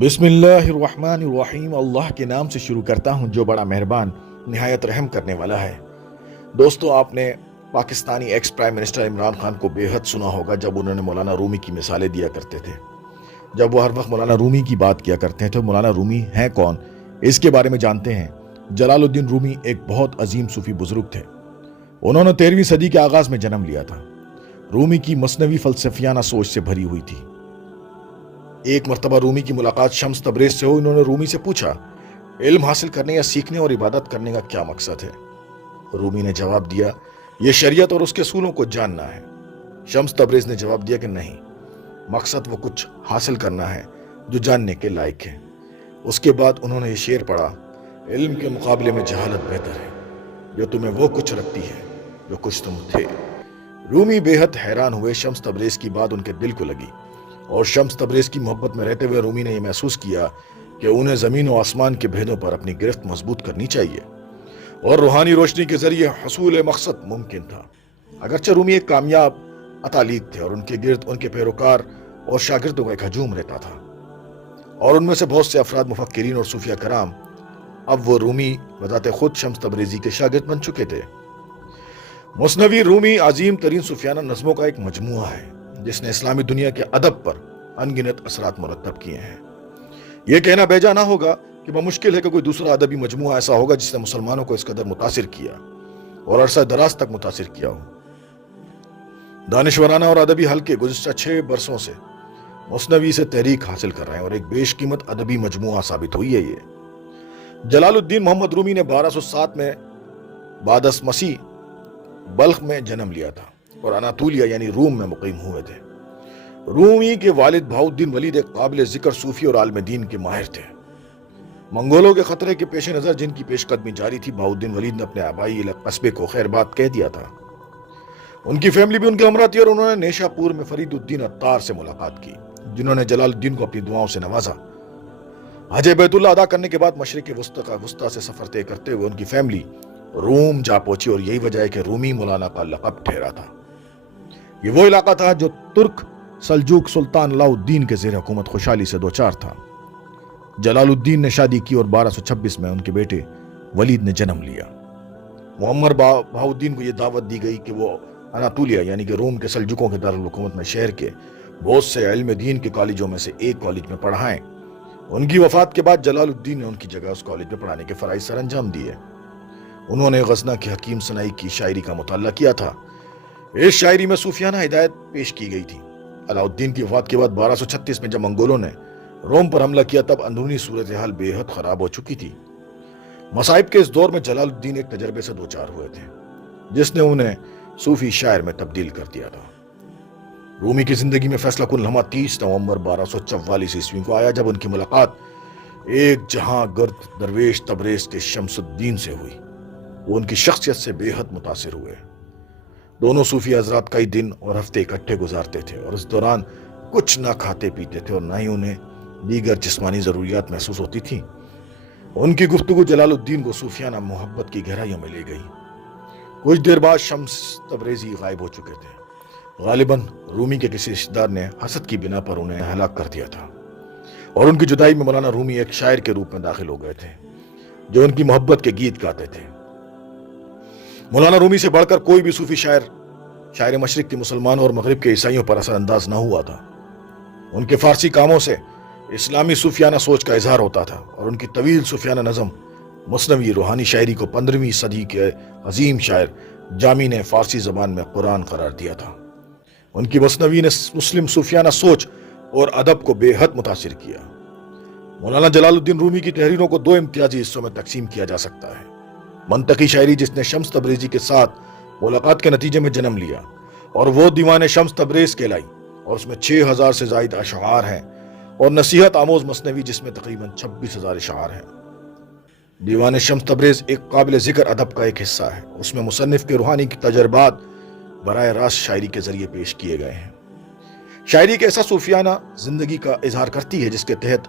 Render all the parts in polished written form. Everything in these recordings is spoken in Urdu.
بسم اللہ الرحمن الرحیم، اللہ کے نام سے شروع کرتا ہوں جو بڑا مہربان نہایت رحم کرنے والا ہے۔ دوستو، آپ نے Pakistani ex prime minister Imran Khan کو بے حد سنا ہوگا جب انہوں نے مولانا رومی کی مثالیں دیا کرتے تھے۔ جب وہ ہر وقت مولانا رومی کی بات کیا کرتے ہیں تو مولانا رومی ہیں کون، اس کے بارے میں جانتے ہیں۔ جلال الدین رومی ایک بہت عظیم صوفی بزرگ تھے۔ انہوں نے 13ویں صدی کے آغاز میں جنم لیا تھا۔ رومی کی مثنوی فلسفیانہ سوچ سے بھری ہوئی تھی۔ ایک مرتبہ رومی کی ملاقات شمس تبریز سے ہوئی۔ انہوں نے رومی سے پوچھا، علم حاصل کرنے یا سیکھنے اور عبادت کرنے کا کیا مقصد ہے؟ رومی نے جواب دیا، یہ شریعت اور اس کے اصولوں کو جاننا ہے۔ شمس تبریز نے جواب دیا کہ نہیں، مقصد وہ کچھ حاصل کرنا ہے جو جاننے کے لائق ہے۔ اس کے بعد انہوں نے یہ شعر پڑھا، علم کے مقابلے میں جہالت بہتر ہے، جو تمہیں وہ کچھ رکھتی ہے جو کچھ تم تھے۔ رومی بے حد حیران ہوئے۔ شمس تبریز کی بات ان کے دل کو لگی، اور شمس تبریز کی محبت میں رہتے ہوئے رومی نے یہ محسوس کیا کہ انہیں زمین و آسمان کے بھیدوں پر اپنی گرفت مضبوط کرنی چاہیے، اور روحانی روشنی کے ذریعے حصول مقصد ممکن تھا۔ اگرچہ رومی ایک کامیاب اتالیق تھے اور ان کے گرد ان کے پیروکار اور شاگردوں کا ایک ہجوم رہتا تھا، اور ان میں سے بہت سے افراد مفکرین اور صوفیہ کرام، اب وہ رومی بذات خود شمس تبریزی کے شاگرد بن چکے تھے۔ مثنوی رومی عظیم ترین صوفیانہ نظموں کا ایک مجموعہ ہے جس نے اسلامی دنیا کے ادب پر انگنت اثرات مرتب کیے ہیں۔ یہ کہنا بیجا نہ ہوگا کہ بمشکل ہے کہ کوئی دوسرا ادبی مجموعہ ایسا ہوگا جس نے مسلمانوں کو اس قدر متاثر کیا اور عرصہ دراز تک متاثر کیا ہو۔ دانشورانہ اور ادبی حلقے گزشتہ 6 برسوں سے مثنوی سے تحریک حاصل کر رہے ہیں، اور ایک بیش قیمت ادبی مجموعہ ثابت ہوئی ہے یہ۔ جلال الدین محمد رومی نے 1207 میں بعد از مسیح بلخ میں جنم لیا تھا اور اناطولیہ یعنی روم میں مقیم ہوئے تھے۔ رومی کے والد بہاؤالدین ولید ایک قابل ذکر صوفی اور عالم دین کے ماہر تھے۔ منگولوں کے خطرے کے پیش نظر جن کی پیش قدمی جاری تھی، بہاؤالدین ولید نے اپنے آبائی قصبے کو خیرباد کہہ دیا تھا۔ ان کی فیملی بھی ان کے ہمراہ تھی، اور انہوں نے نیشا پور میں فرید الدین عطار سے ملاقات کی، جنہوں نے جلال الدین کو اپنی دعاؤں سے نوازا۔ حج بیت اللہ ادا کرنے کے بعد مشرق وسطیٰ سے سفر طے کرتے ہوئے ان کی فیملی روم جا پہنچی، اور یہی وجہ ہے کہ رومی مولانا کا لقب ٹھہرا تھا۔ یہ وہ علاقہ تھا جو ترک سلجوق سلطان علاء الدین کے زیر حکومت خوشحالی سے دوچار تھا۔ جلال الدین نے شادی کی اور 1226 میں ان کے بیٹے ولید نے جنم لیا۔ معمر بہاؤالدین کو یہ دعوت دی گئی کہ وہ اناطولیہ یعنی کہ روم کے سلجوقوں کے دارالحکومت میں شہر کے بہت سے علم دین کے کالجوں میں سے ایک کالج میں پڑھائیں۔ ان کی وفات کے بعد جلال الدین نے ان کی جگہ اس کالج میں پڑھانے کے فرائض سر انجام دیے۔ انہوں نے غزنہ کی حکیم سنائی کی شاعری کا مطالعہ کیا تھا۔ اس شاعری میں صوفیانہ ہدایت پیش کی گئی تھی۔ علاء الدین کی وفات کے بعد 1236 میں جب منگولوں نے روم پر حملہ کیا، تب اندرونی صورتحال بے حد خراب ہو چکی تھی۔ مصائب کے اس دور میں جلال الدین ایک تجربے سے دوچار ہوئے تھے جس نے انہیں صوفی شاعر میں تبدیل کر دیا تھا۔ رومی کی زندگی میں فیصلہ کن لمحہ 30 نومبر 1244 عیسوی کو آیا، جب ان کی ملاقات ایک جہاں گرد درویش تبریز کے شمس الدین سے ہوئی۔ وہ ان کی شخصیت سے بے حد متاثر ہوئے۔ دونوں صوفی حضرات کئی دن اور ہفتے اکٹھے گزارتے تھے، اور اس دوران کچھ نہ کھاتے پیتے تھے اور نہ ہی انہیں دیگر جسمانی ضروریات محسوس ہوتی تھیں۔ ان کی گفتگو جلال الدین کو صوفیانہ محبت کی گہرائیوں میں لے گئی۔ کچھ دیر بعد شمس تبریزی غائب ہو چکے تھے۔ غالباً رومی کے کسی رشتہ دار نے حسد کی بنا پر انہیں ہلاک کر دیا تھا، اور ان کی جدائی میں مولانا رومی ایک شاعر کے روپ میں داخل ہو گئے تھے جو ان کی محبت کے گیت گاتے تھے۔ مولانا رومی سے بڑھ کر کوئی بھی صوفی شاعر مشرق کے مسلمانوں اور مغرب کے عیسائیوں پر اثر انداز نہ ہوا تھا۔ ان کے فارسی کاموں سے اسلامی صوفیانہ سوچ کا اظہار ہوتا تھا، اور ان کی طویل صوفیانہ نظم مثنوی روحانی شاعری کو 15ویں صدی کے عظیم شاعر جامی نے فارسی زبان میں قرآن قرار دیا تھا۔ ان کی مثنوی نے مسلم صوفیانہ سوچ اور ادب کو بے حد متاثر کیا۔ مولانا جلال الدین رومی کی تحریروں کو 2 امتیازی حصوں میں تقسیم کیا جا سکتا ہے۔ منطقی شاعری جس نے شمس تبریزی کے ساتھ ملاقات کے نتیجے میں جنم لیا، اور وہ دیوان شمس تبریز کہلائی، اور اس میں 6000 سے زائد اشعار ہیں، اور نصیحت آموز مثنوی جس میں تقریباً 26,000 اشعار ہیں۔ دیوان شمس تبریز ایک قابل ذکر ادب کا ایک حصہ ہے۔ اس میں مصنف کے روحانی تجربات براہ راست شاعری کے ذریعے پیش کیے گئے ہیں۔ شاعری ایک ایسا صوفیانہ زندگی کا اظہار کرتی ہے جس کے تحت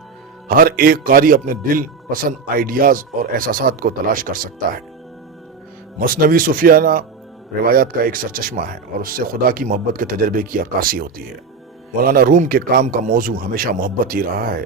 ہر ایک قاری اپنے دل پسند آئیڈیاز اور احساسات کو تلاش کر سکتا ہے۔ مثنوی صوفیانہ روایات کا ایک سرچشمہ ہے، اور اس سے خدا کی محبت کے تجربے کی عکاسی ہوتی ہے۔ مولانا روم کے کام کا موضوع ہمیشہ محبت ہی رہا ہے۔